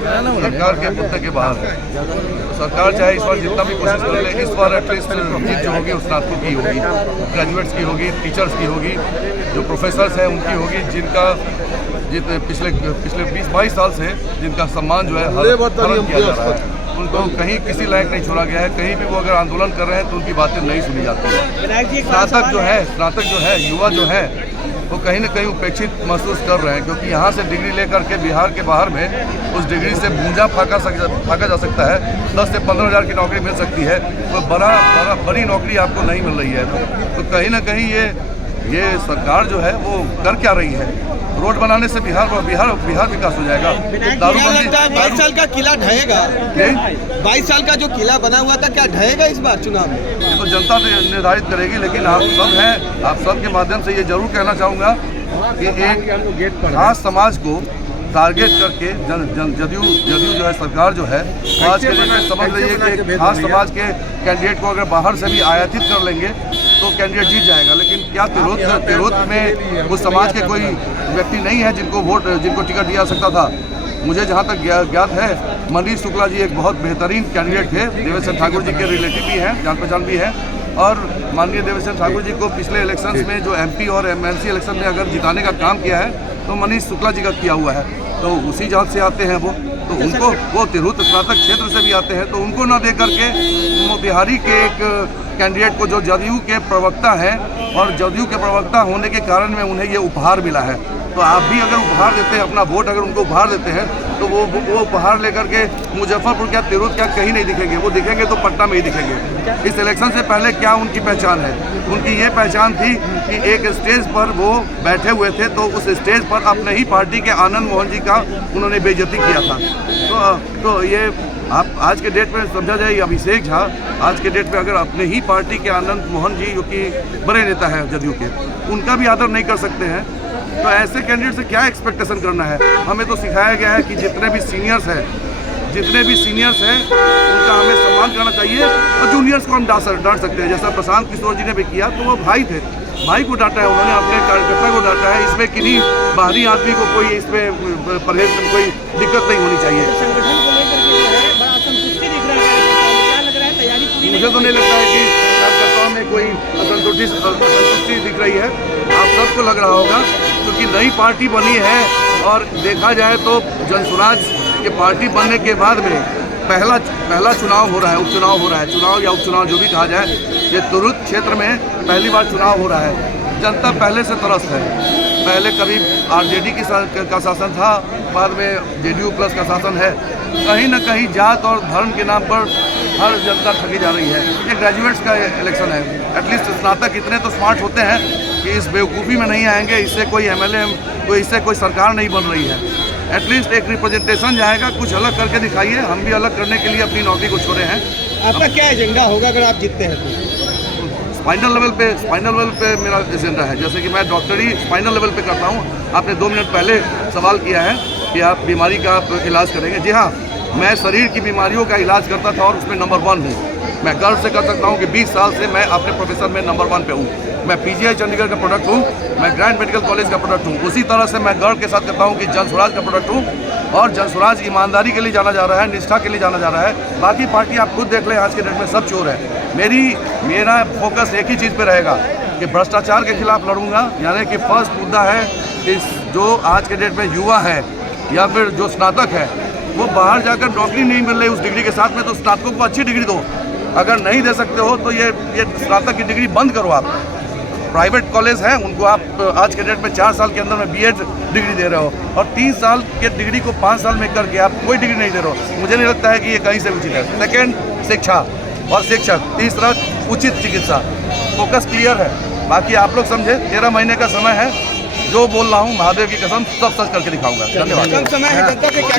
सरकार के मुद्दे के बाहर है। सरकार चाहे इस बार जितना भी कोशिश कर ले, इस बार एटलीस्ट जीत जो होगी स्नातकों की होगी, ग्रेजुएट्स की होगी, टीचर्स की होगी, जो प्रोफेसर्स हैं उनकी होगी, जिनका पिछले 20-22 साल से जिनका सम्मान जो है हरण किया जा रहा है। उनको कहीं किसी लायक नहीं छोड़ा गया है। कहीं भी वो अगर आंदोलन कर रहे हैं तो उनकी बातें नहीं सुनी जाती है। स्नातक जो है युवा जो है वो कहीं ना कहीं उपेक्षित महसूस कर रहे हैं, क्योंकि यहाँ से डिग्री लेकर के बिहार के बाहर में उस डिग्री से भूंजा फाका जा सकता है। 10 से 15 हज़ार की नौकरी मिल सकती है, तो बड़ी नौकरी आपको नहीं मिल रही है। तो कहीं ना कहीं ये सरकार जो है वो कर क्या रही है? रोड बनाने से बिहार विकास हो जाएगा। दारूबंदी 22 साल का किला ढहेगा। 22 साल का जो किला बना हुआ था क्या ढहेगा इस बार चुनाव में? ये तो जनता निर्धारित करेगी, लेकिन आप सब हैं, आप सब के माध्यम से ये जरूर कहना चाहूँगा कि एक खास समाज को टारगेट करके जदयू जो है सरकार जो है आज के डेट में समझ लीजिए कि खास समाज के कैंडिडेट को अगर बाहर से भी आयातित कर लेंगे तो कैंडिडेट जीत जाएगा। लेकिन क्या तिरहुत में उस समाज के कोई व्यक्ति नहीं है जिनको टिकट दिया सकता था? मुझे जहाँ तक ज्ञात है, मनीष शुक्ला जी एक बहुत बेहतरीन कैंडिडेट थे, देवेश ठाकुर जी के रिलेटिव भी हैं, जान पहचान भी है। और माननीय देवेश ठाकुर जी को पिछले इलेक्शंस में जो MP और MLC इलेक्शन में अगर जिताने का काम किया है तो मनीष शुक्ला जी का किया हुआ है। तो उसी जात से आते हैं वो, तो उनको वो तिरहुत स्नातक क्षेत्र से भी आते हैं, तो उनको ना दे करके बिहारी के एक कैंडिडेट को जो जदयू के प्रवक्ता हैं और जदयू के प्रवक्ता होने के कारण में उन्हें ये उपहार मिला है। तो आप भी अगर उपहार देते हैं, अपना वोट अगर उनको उपहार देते हैं, तो वो उपहार लेकर के मुजफ्फरपुर क्या तिरहुत क्या कहीं नहीं दिखेंगे। वो दिखेंगे तो पटना में ही दिखेंगे। इस इलेक्शन से पहले क्या उनकी पहचान है? उनकी ये पहचान थी कि एक स्टेज पर वो बैठे हुए थे, तो उस स्टेज पर अपने ही पार्टी के आनंद मोहन जी का उन्होंने बेइज्जती किया था। तो ये आप आज के डेट में समझा जाए, अभिषेक झा आज के डेट में अगर अपने ही पार्टी के आनंद मोहन जी जो कि बड़े नेता हैं जदयू के, उनका भी आदर नहीं कर सकते हैं, तो ऐसे कैंडिडेट से क्या एक्सपेक्टेशन करना है? हमें तो सिखाया गया है कि जितने भी सीनियर्स हैं उनका हमें सम्मान करना चाहिए, और जूनियर्स को हम डांट सकते हैं। जैसा प्रशांत किशोर जी ने भी किया, तो वो भाई थे, भाई को डांटा है उन्होंने, अपने कार्यकर्ता को डांटा है। इसमें किन्हीं बाहरी आदमी को कोई इसमें परहेज में कोई दिक्कत नहीं होनी चाहिए। मुझे तो नहीं लगता है कि कार्यकर्ताओं में कोई असंतुष्टि दिख रही है। आप सबको लग रहा होगा, क्योंकि नई पार्टी बनी है और देखा जाए तो जनसुराज के पार्टी बनने के बाद में पहला चुनाव हो रहा है, उपचुनाव हो रहा है, चुनाव या उपचुनाव जो भी कहा जाए, ये तिरहुत क्षेत्र में पहली बार चुनाव हो रहा है। जनता पहले से त्रस्त है। पहले कभी RJD का शासन था, बाद में JDU प्लस का शासन है। कहीं ना कहीं जात और धर्म के नाम पर हर जनता ठगी जा रही है। ये ग्रेजुएट्स का इलेक्शन है। एटलीस्ट स्नातक इतने तो स्मार्ट होते हैं कि इस बेवकूफ़ी में नहीं आएंगे, इससे कोई MLA इससे कोई सरकार नहीं बन रही है। एटलीस्ट एक रिप्रेजेंटेशन जाएगा, कुछ अलग करके दिखाइए। हम भी अलग करने के लिए अपनी नौकरी को छोड़े हैं। आपका क्या एजेंडा होगा अगर आप जीतते हैं तो? स्पाइनल लेवल पे मेरा एजेंडा है। जैसे कि मैं डॉक्टरी स्पाइनल लेवल पे करता हूँ। आपने 2 मिनट पहले सवाल किया है कि आप बीमारी का इलाज करेंगे। जी हाँ, मैं शरीर की बीमारियों का इलाज करता था और उसमें नंबर 1 हूँ। मैं गर्व से कर सकता हूँ कि 20 साल से मैं अपने प्रोफेशन में नंबर 1 पे हूँ। मैं PGI चंडीगढ़ का प्रोडक्ट हूँ, मैं ग्रैंड मेडिकल कॉलेज का प्रोडक्ट हूँ। उसी तरह से मैं गर्व के साथ कहता हूँ कि जनसुराज का प्रोडक्ट हूँ, और जनसुराज ईमानदारी के लिए जाना जा रहा है, निष्ठा के लिए जाना जा रहा है। बाकी पार्टी आप खुद देख लें, आज के डेट में सब चोर है। मेरा फोकस एक ही चीज़ पे रहेगा कि भ्रष्टाचार के खिलाफ लड़ूंगा। यानी कि फर्स्ट मुद्दा है कि जो आज के डेट में युवा है या फिर जो स्नातक है, वो बाहर जाकर नौकरी नहीं मिल रही उस डिग्री के साथ में, तो स्नातकों को अच्छी डिग्री दो। अगर नहीं दे सकते हो तो ये स्नातक की डिग्री बंद करो। आप प्राइवेट कॉलेज हैं, उनको आप आज के डेट में 4 साल के अंदर में BEd डिग्री दे रहे हो, और 3 साल के डिग्री को 5 साल में करके आप कोई डिग्री नहीं दे रहे हो। मुझे नहीं लगता है कि ये कहीं से उचित है। सेकेंड, शिक्षा और शिक्षक। तीसरा, उचित चिकित्सा। फोकस क्लियर है। बाकी आप लोग समझे, 13 महीने का समय है। जो बोल रहा हूँ महादेव की कसम सब सच करके दिखाऊंगा। धन्यवाद। कम समय है, जनता से क्या